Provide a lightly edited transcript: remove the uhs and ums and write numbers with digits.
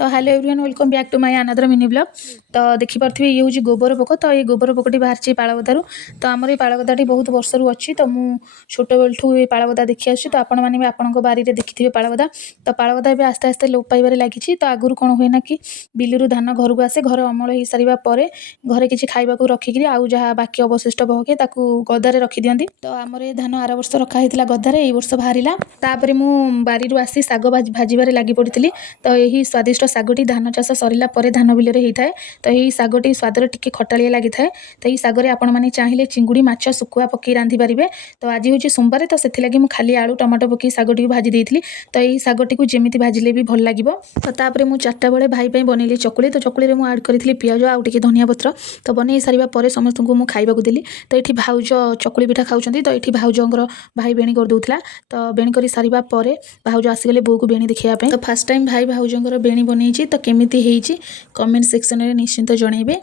तो hello everyone welcome back to my another mini blog. तो देखिपे ये हूँ गोबर पोक। तो ये गोबर पोकटी बाहरी पालगदारू। तो आमर ये पालगदाटी बहुत वर्षर अच्छी। तो मुझे छोट बेलू ये पालगदा देखी आसुँ। तो आपण मैंने आपण बारी में देखी पालगदा। तो पालगदा भी आस्ते आस्ते लोप पाइबार लगी। तो आगुरी कौन हुए ना कि बिलू धान घर को आसे घर अमल हो सारा पर घरे किसी खावा रखिक आउ जहाँ बाकी अवशिष्ट बहके गदारे रखी दिखती। तो आमर ये धान आर वर्ष रखाई गदारे ये वर्ष बाहर तापर मु बारी आसी शाग भाजबार लगी पड़ी। तो यही स्वादिष्ट शागटी धान चाष सरला धान बिल होता है। तो यही शागटी स्वादर टिके खटालिया लगी था। तो यही शागर आपण मैंने चाहिए चिंगुड़ी माछ शुखुआ पकई रांधि पारे। तो आज हूँ सोमवार तो से मुझे खाली आलू टमाटो पकई शागटी भाजी देती। तो यही शागटी को जमी भाजिले भी भल लगे। तो तापर मुझे 4टा बेले भाई बनैली चकुली। तो चकुली में आड करी पियाज आउ टे धनिया पत्र। तो बनई सारा पर समस्त को खाइबा देली। तो ये भाउज चकुली पिठा खाऊँ। तो ये भाउजर भाई बेणी करदूला। तो बेणी कर सारा पर भाउज आसीगले बो को बेणी देखा। तो फास्ट टाइम भाई भाउजर बेणी बनई। तो केमिति कमेंट सेक्शन में निश्चिंत जनइबे।